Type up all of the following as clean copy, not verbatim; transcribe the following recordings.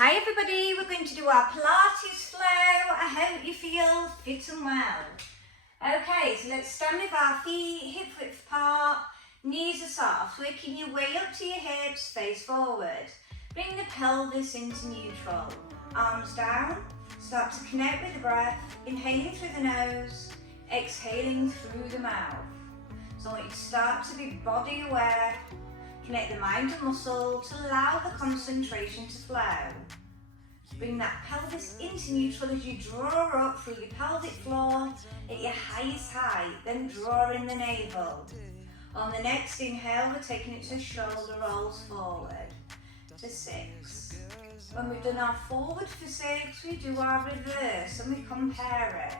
Hi everybody, we're going to do our Pilates flow. I hope you feel fit and well. Okay, so let's stand with our feet hip width apart, knees are soft, working your way up to your hips, face forward. Bring the pelvis into neutral, arms down, start to connect with the breath, inhaling through the nose, exhaling through the mouth. So I want you to start to be body aware. Connect the mind and muscle to allow the concentration to flow. Bring that pelvis into neutral as you draw up through your pelvic floor at your highest height, then draw in the navel. On the next inhale, we're taking it to shoulder rolls forward to 6. When we've done our forward for 6, we do our reverse and we compare it.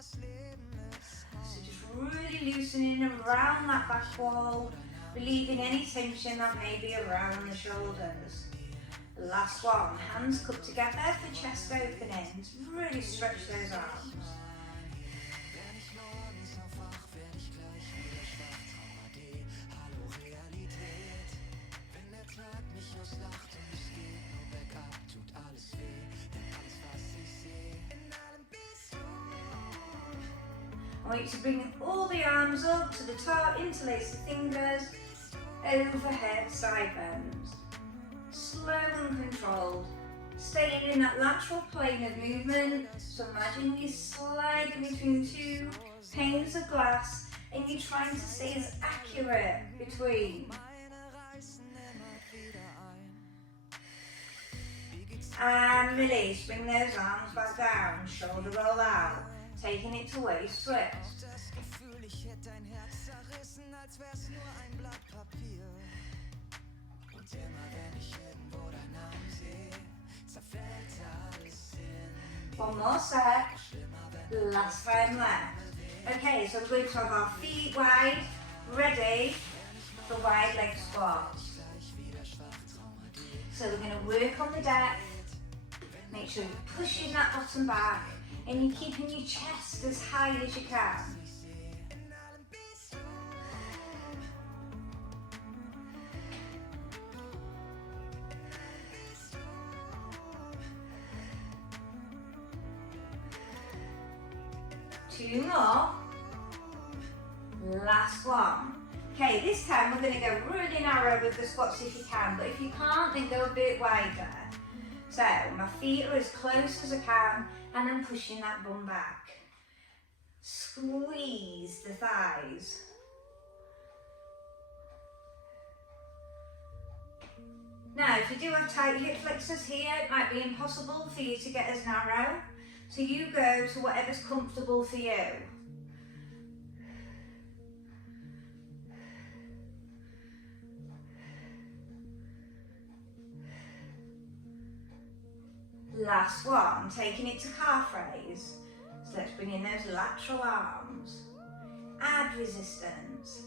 So just really loosening around that back wall, relieving any tension that may be around the shoulders. Last one, hands cupped together for chest openings. Really stretch those arms. I want you to bring all the arms up to the top, interlace the fingers, overhead side bends. Slow and controlled, staying in that lateral plane of movement. So imagine you're sliding between two panes of glass and you're trying to stay as accurate between. And release, bring those arms back down, shoulder roll out, taking it to waist twist. One more set, last time left. Okay, so we're going to have our feet wide, ready for wide leg squats. So we're going to work on the depth, make sure you're pushing that bottom back and you're keeping your chest as high as you can. Two more. Last one. Okay, this time we're going to go really narrow with the squats if you can, but if you can't, then go a bit wider. So my feet are as close as I can, and I'm pushing that bum back. Squeeze the thighs. Now, if you do have tight hip flexors here, it might be impossible for you to get as narrow. So you go to whatever's comfortable for you. Last one, taking it to calf raise. So let's bring in those lateral arms. Add resistance.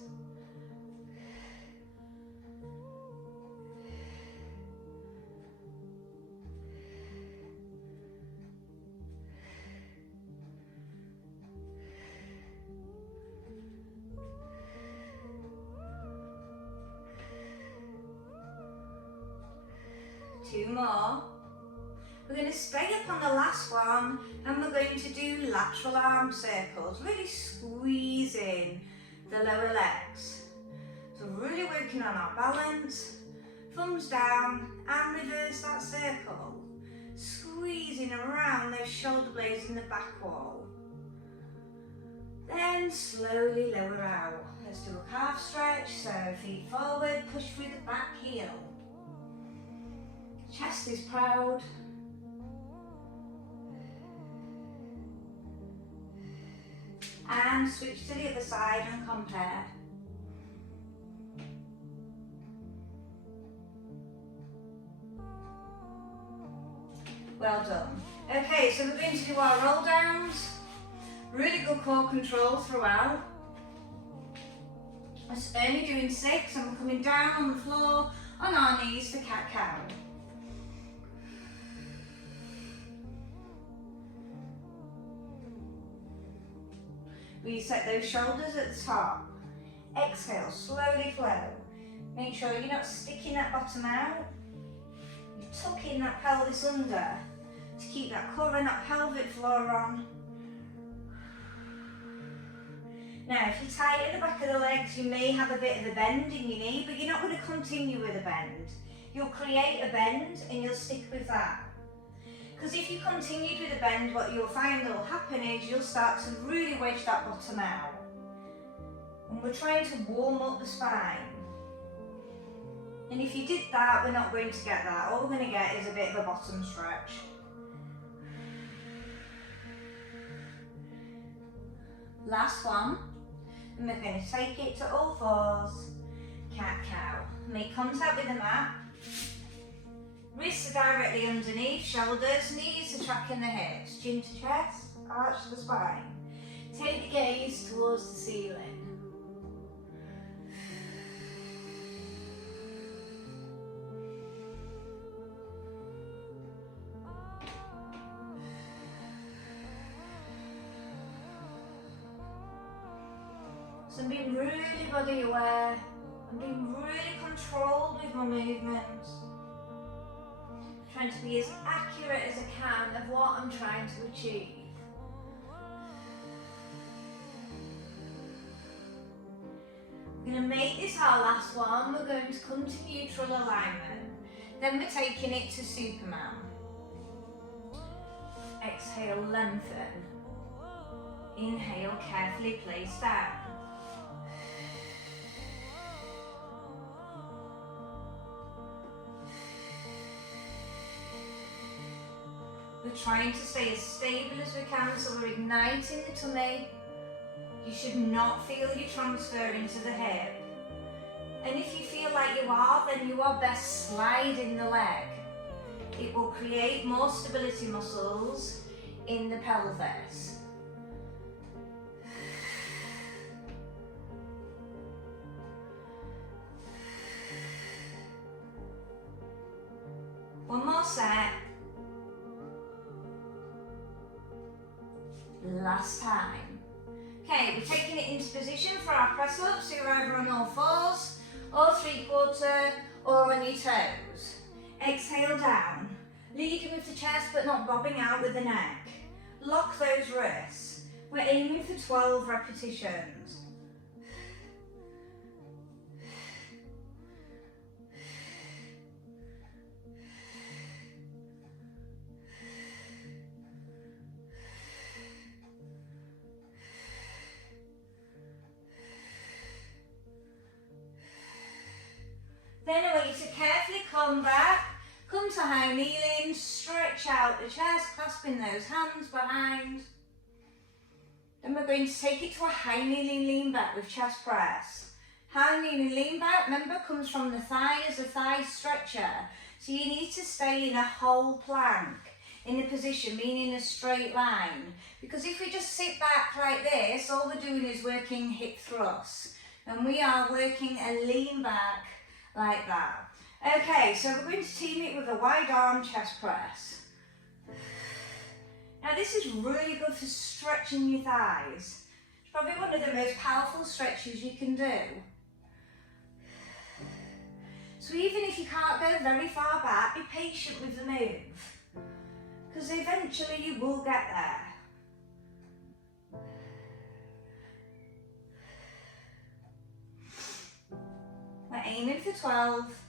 Two more. We're going to stay up on the last one and we're going to do lateral arm circles, really squeezing the lower legs. So really working on our balance, thumbs down and reverse that circle, squeezing around those shoulder blades in the back wall. Then slowly lower out. Let's do a calf stretch, so feet forward, push through the back heel. Chest is proud. And switch to the other side and compare. Well done. Okay, so we're going to do our roll downs. Really good core control throughout. It's only doing 6 and we're coming down on the floor on our knees for cat-cow. Reset those shoulders at the top. Exhale, slowly flow. Make sure you're not sticking that bottom out. You're tucking that pelvis under to keep that core and that pelvic floor on. Now, if you tighten the back of the legs, you may have a bit of a bend in your knee, but you're not going to continue with a bend. You'll create a bend and you'll stick with that. Because if you continued with a bend, what you'll find that will happen is you'll start to really wedge that bottom out. And we're trying to warm up the spine. And if you did that, we're not going to get that. All we're going to get is a bit of a bottom stretch. Last one. And we're going to take it to all fours, cat-cow. Make contact with the mat. Wrists are directly underneath, shoulders, knees are tracking the hips. Chin to chest, arch the spine. Take the gaze towards the ceiling. So I'm being really body aware. I'm being really controlled with my movements. Trying to be as accurate as I can of what I'm trying to achieve. We're going to make this our last one. We're going to come to neutral alignment. Then we're taking it to Superman. Exhale, lengthen. Inhale, carefully place down. We're trying to stay as stable as we can, so we're igniting the tummy. You should not feel you transferring to the hip. And if you feel like you are, then you are best sliding the leg. It will create more stability muscles in the pelvis. One more set. Last time. Okay, we're taking it into position for our press up, so you're either on all fours, or 3/4, or on your toes. Exhale down. Leading with the chest, but not bobbing out with the neck. Lock those wrists. We're aiming for 12 repetitions. Then I want you to carefully come back, come to high kneeling, stretch out the chest, clasping those hands behind. Then we're going to take it to a high kneeling lean back with chest press. High kneeling lean back, remember, comes from the thigh as a thigh stretcher. So you need to stay in a whole plank, in the position, meaning a straight line. Because if we just sit back like this, all we're doing is working hip thrusts. And we are working a lean back like that. Okay, so we're going to team it with a wide arm chest press. Now this is really good for stretching your thighs. It's probably one of the most powerful stretches you can do. So even if you can't go very far back, be patient with the move, because eventually you will get there. We're aiming for 12.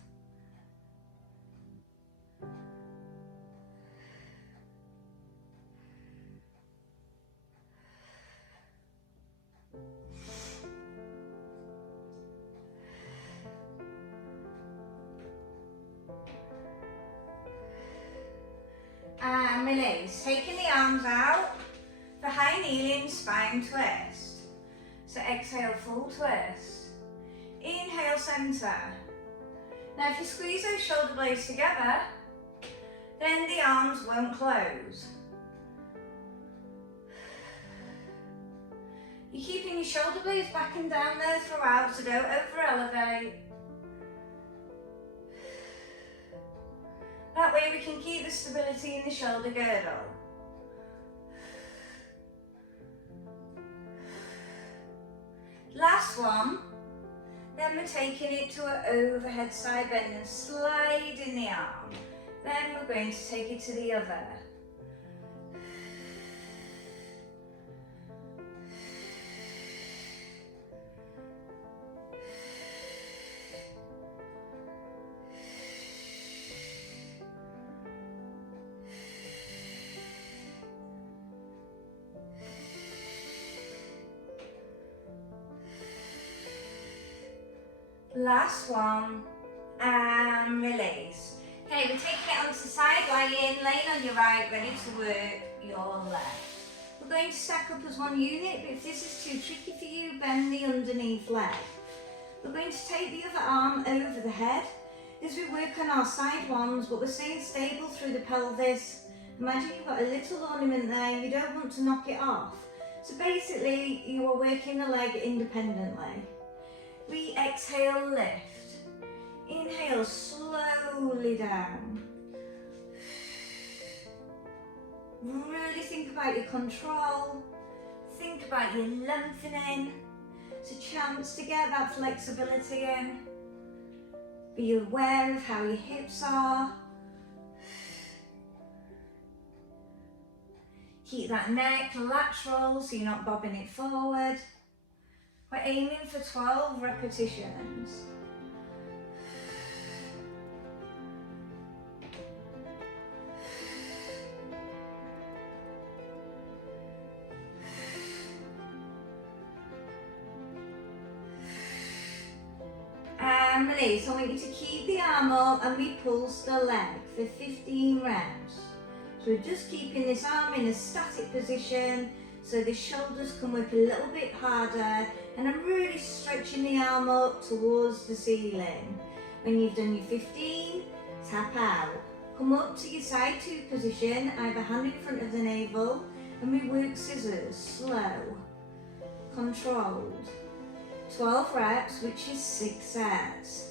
And release. Taking the arms out for high kneeling spine twist. So exhale, full twist. Inhale, center. Now if you squeeze those shoulder blades together, then the arms won't close. You're keeping your shoulder blades back and down there throughout, so don't over elevate. That way we can keep the stability in the shoulder girdle. Last one. Then we're taking it to an overhead side bend and sliding the arm. Then we're going to take it to the other. Last one, and release. Okay, we're taking it onto side lying, laying on your right, ready to work your left. We're going to stack up as one unit, but if this is too tricky for you, bend the underneath leg. We're going to take the other arm over the head as we work on our side ones, but we're staying stable through the pelvis. Imagine you've got a little ornament there, you don't want to knock it off. So basically, you are working the leg independently. We exhale, lift. Inhale, slowly down. Really think about your control. Think about your lengthening. It's a chance to get that flexibility in. Be aware of how your hips are. Keep that neck lateral so you're not bobbing it forward. We're aiming for 12 repetitions. And release. I want you to keep the arm up and we pulse the leg for 15 reps. So we're just keeping this arm in a static position so the shoulders can work a little bit harder, and I'm really stretching the arm up towards the ceiling. When you've done your 15, tap out. Come up to your side 2 position, either hand in front of the navel, and we work scissors, slow, controlled. 12 reps, which is 6 sets.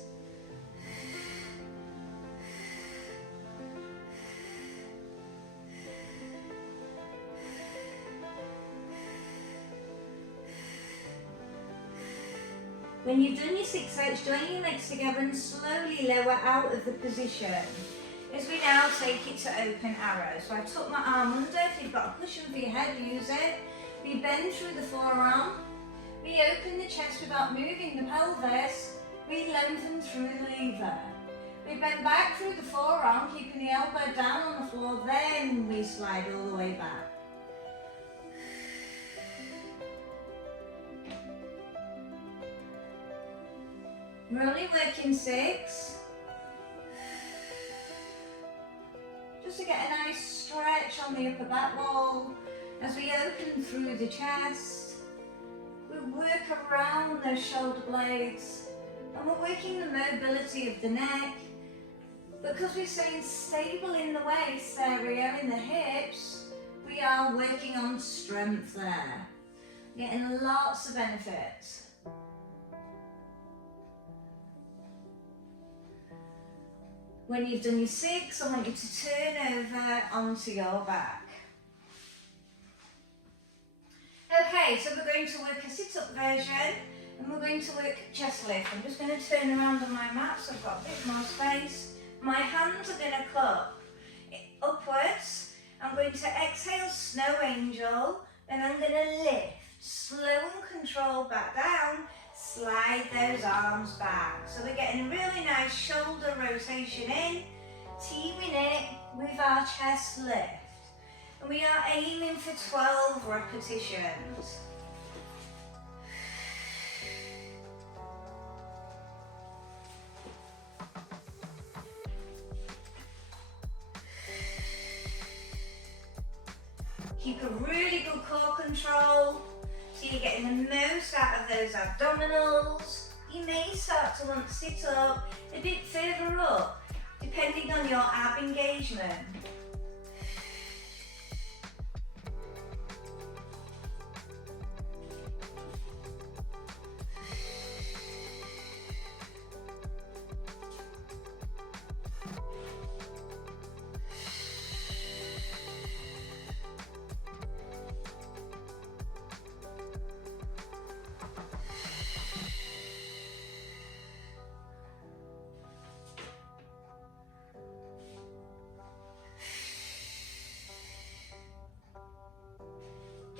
When you've done your 6 sets, join your legs together and slowly lower out of the position. As we now take it to open arrow. So I tuck my arm under. If you've got a cushion for your head, use it. We bend through the forearm. We open the chest without moving the pelvis. We lengthen through the lever. We bend back through the forearm, keeping the elbow down on the floor. Then we slide all the way back. We're only working 6. Just to get a nice stretch on the upper back wall as we open through the chest. We work around those shoulder blades and we're working the mobility of the neck. Because we're staying stable in the waist area, in the hips, we are working on strength there. Getting lots of benefits. When you've done your 6, I want you to turn over onto your back. Okay, so we're going to work a sit-up version and we're going to work chest lift. I'm just going to turn around on my mat so I've got a bit more space. My hands are going to cup upwards. I'm going to exhale, snow angel, then I'm going to lift, slow and control back down. Slide those arms back. So we're getting a really nice shoulder rotation in, teaming it with our chest lift. And we are aiming for 12 repetitions. Keep a really good core control. So you're getting the most out of those abdominals. You may start to want to sit up a bit further up, depending on your ab engagement.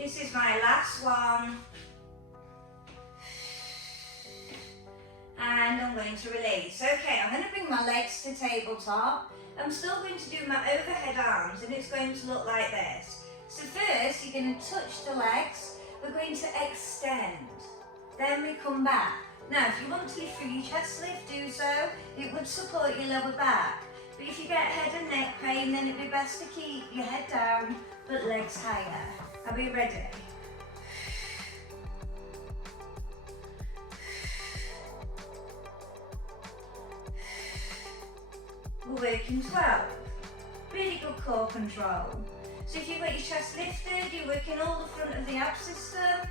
This is my last one. And I'm going to release. Okay, I'm going to bring my legs to tabletop. I'm still going to do my overhead arms, and it's going to look like this. So first, you're going to touch the legs. We're going to extend. Then we come back. Now, if you want to lift through your chest lift, do so. It would support your lower back. But if you get head and neck pain, then it'd be best to keep your head down, but legs higher. Are we ready? We're working 12. Really good core control. So if you've got your chest lifted, you're working all the front of the ab system.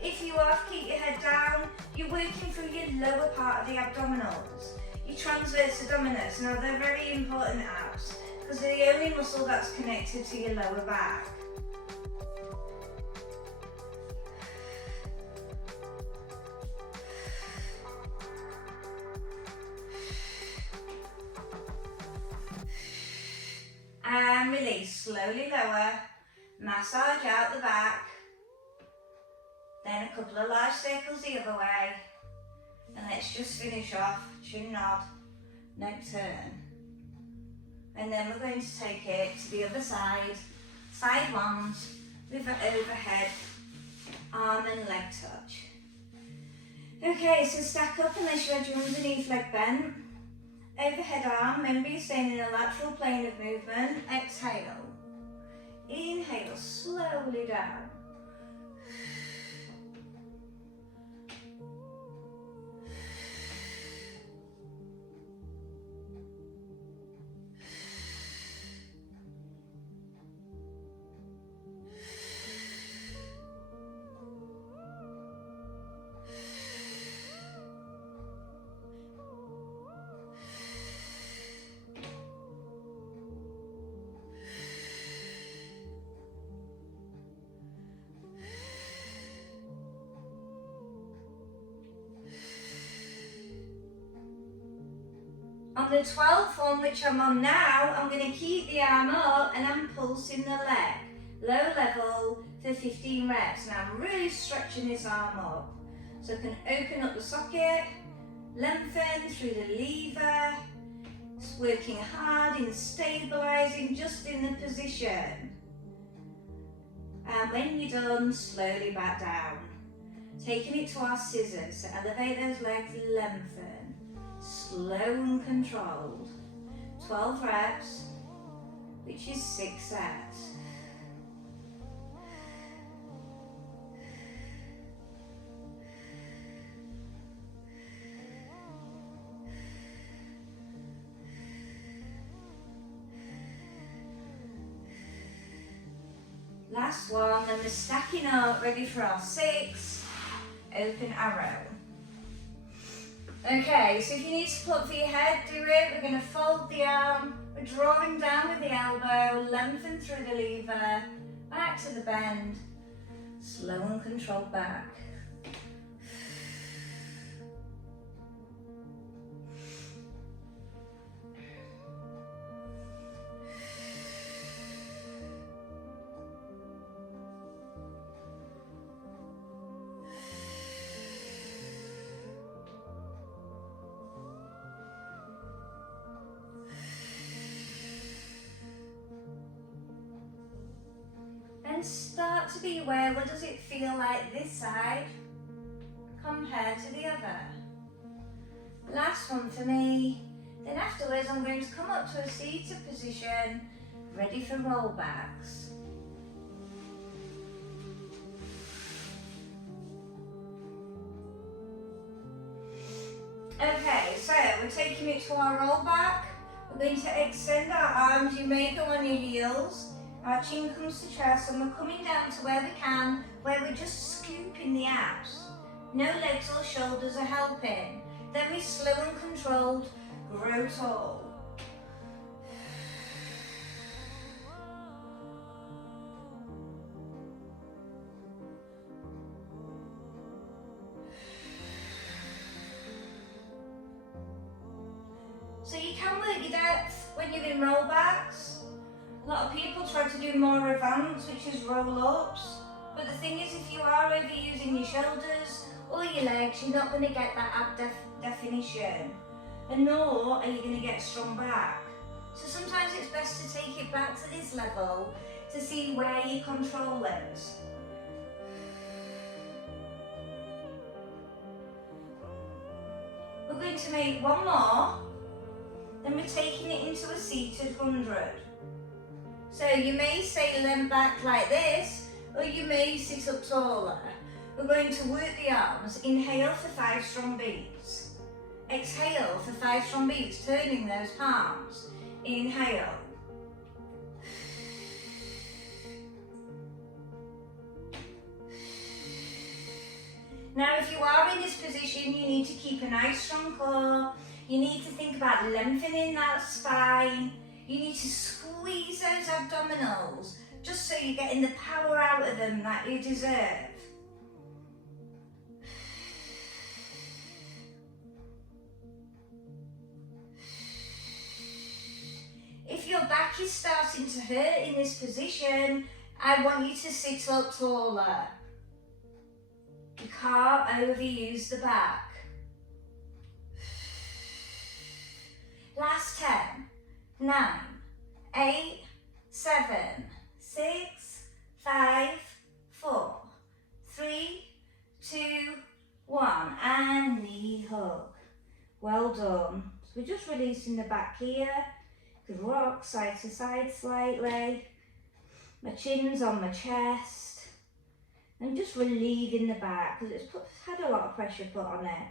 If you are, keep your head down, you're working through your lower part of the abdominals. Your transverse abdominis. Now they're very important abs because they're the only muscle that's connected to your lower back. And release, slowly lower, massage out the back, then a couple of large circles the other way, and let's just finish off, chin nod, neck turn. And then we're going to take it to the other side, side ones, with an overhead, arm and leg touch. Okay, so stack up unless you had your underneath leg bent. Overhead arm, remember you're staying in a lateral plane of movement. Exhale. Inhale, slowly down. On the 12th one, which I'm on now, I'm going to keep the arm up and I'm pulsing the leg, low level for 15 reps. Now I'm really stretching this arm up. So I can open up the socket, lengthen through the lever, working hard in stabilising just in the position. And when you're done, slowly back down. Taking it to our scissors, so elevate those legs, lengthen. Slow and controlled. 12 reps, which is 6 sets. Last one, and we're stacking up, ready for our 6. Open arrow. Okay, so if you need support for your head, do it. We're going to fold the arm, we're drawing down with the elbow, lengthen through the lever, back to the bend, slow and controlled back. And start to be aware, what does it feel like this side compared to the other? Last one for me. Then afterwards I'm going to come up to a seated position, ready for rollbacks. Okay, so we're taking it to our rollback. We're going to extend our arms. You may go on your heels. Our chin comes to chest and we're coming down to where we can, where we're just scooping the abs. No legs or shoulders are helping. Then we slow and controlled, grow tall. So you can work your depth when you're in rollbacks. A lot of people try to do more advanced, which is roll-ups. But the thing is, if you are overusing your shoulders or your legs, you're not going to get that ab definition, and nor are you going to get a strong back. So sometimes it's best to take it back to this level to see where your control is. We're going to make one more, then we're taking it into a seated 100. So you may stay leant back like this, or you may sit up taller. We're going to work the arms. Inhale for 5 strong beats. Exhale for 5 strong beats, turning those palms. Inhale. Now, if you are in this position, you need to keep a nice strong core. You need to think about lengthening that spine. You need to squeeze those abdominals, just so you're getting the power out of them that you deserve. If your back is starting to hurt in this position, I want you to sit up taller. You can't overuse the back. Last 10, 9, 8, 7, 6, 5, 4, 3, 2, 1, and knee hug. Well done. So we're just releasing the back here. Could rock side to side slightly. My chin's on my chest. And just relieving the back because it's had a lot of pressure put on it.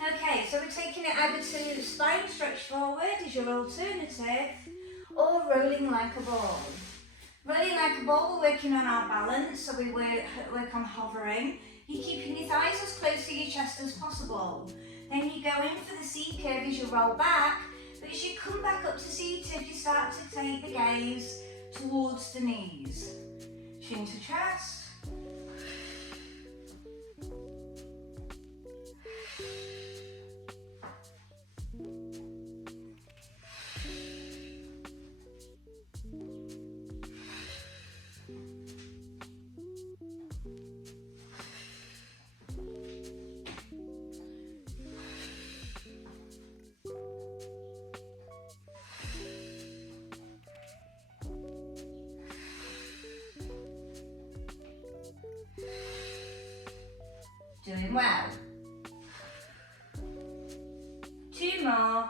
Okay, so we're taking it either to spine stretch forward as your alternative, or rolling like a ball. Rolling like a ball, we're working on our balance, so we work on hovering. You're keeping your thighs as close to your chest as possible. Then you go in for the C curve as you roll back, but as you come back up to seated, you start to take the gaze towards the knees. Chin to chest. Doing well. 2 more.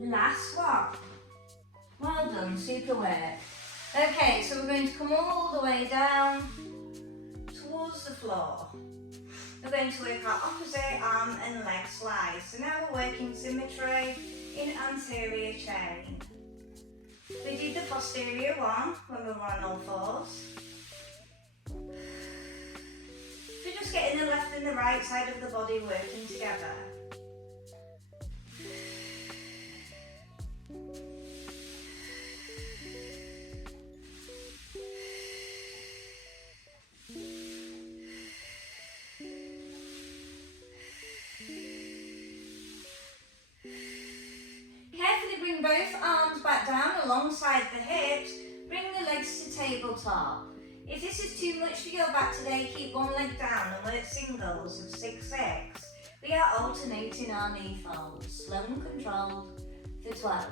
Last one. Well done, super work. Okay, so we're going to come all the way down towards the floor. We're going to work our opposite arm and leg slice. So now we're working symmetry in anterior chain. We did the posterior one when we were on all fours. We're just getting the left and the right side of the body working together. Carefully bring both arms back down alongside the hips. Bring the legs to tabletop. If this is too much for your back today, keep one leg down and work singles of 6-6. We are alternating our knee folds, slow and controlled for 12.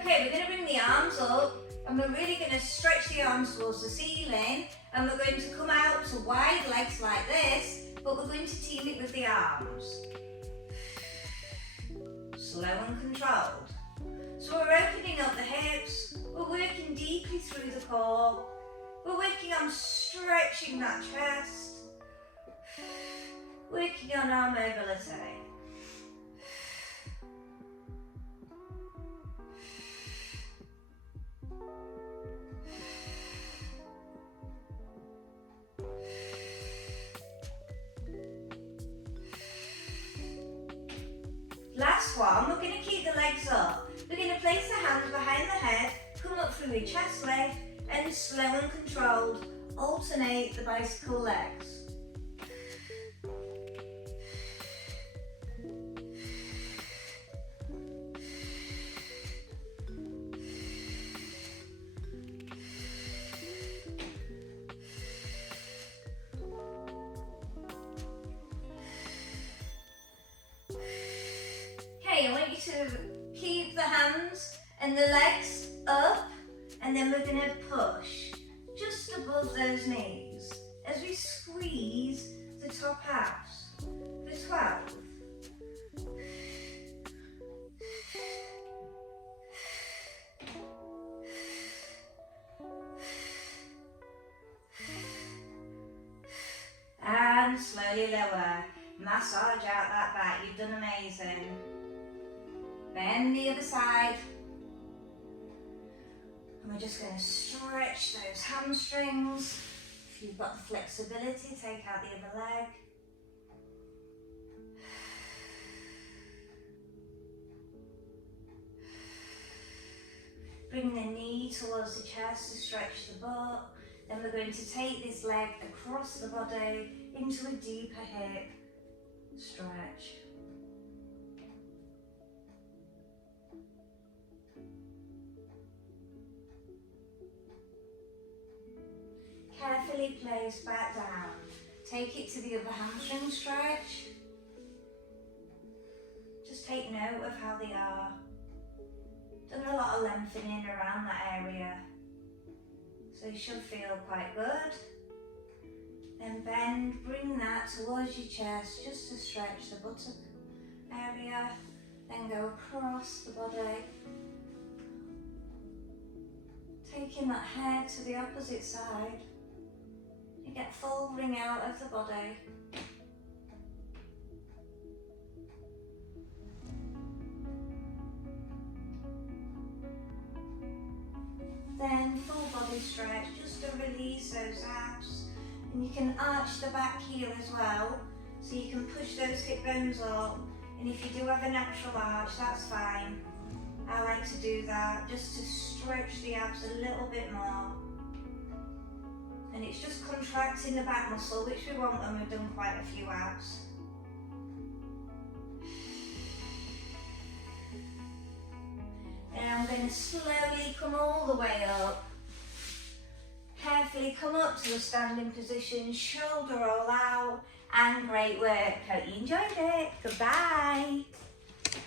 Okay, we're going to bring the arms up and we're really going to stretch the arms towards the ceiling, and we're going to come out to wide legs like this, but we're going to team it with the arms. Slow and controlled. So we're opening up the hips, we're working deeply through the core, we're working on stretching that chest, working on our mobility. carefully chest lift and slow and controlled, alternate the bicycle legs. Okay, I want you to keep the hands and the legs up, and then we're going to push just above those knees as we squeeze the top abs for 12. And slowly lower. Massage out that back. You've done amazing. Bend the other side. And we're just going to stretch those hamstrings. If you've got the flexibility, take out the other leg. Bring the knee towards the chest to stretch the butt. Then we're going to take this leg across the body into a deeper hip stretch. Carefully place back down. Take it to the other hamstring stretch. Just take note of how they are. Done a lot of lengthening around that area, so you should feel quite good. Then bend, bring that towards your chest just to stretch the buttock area. Then go across the body. Taking that head to the opposite side. You get full ring out of the body. Then full body stretch just to release those abs. And you can arch the back heel as well, so you can push those hip bones up. And if you do have a natural arch, that's fine. I like to do that just to stretch the abs a little bit more. And it's just contracting the back muscle, which we want when we've done quite a few abs. And I'm going to slowly come all the way up. Carefully come up to a standing position, shoulder roll out, and great work. Hope you enjoyed it. Goodbye.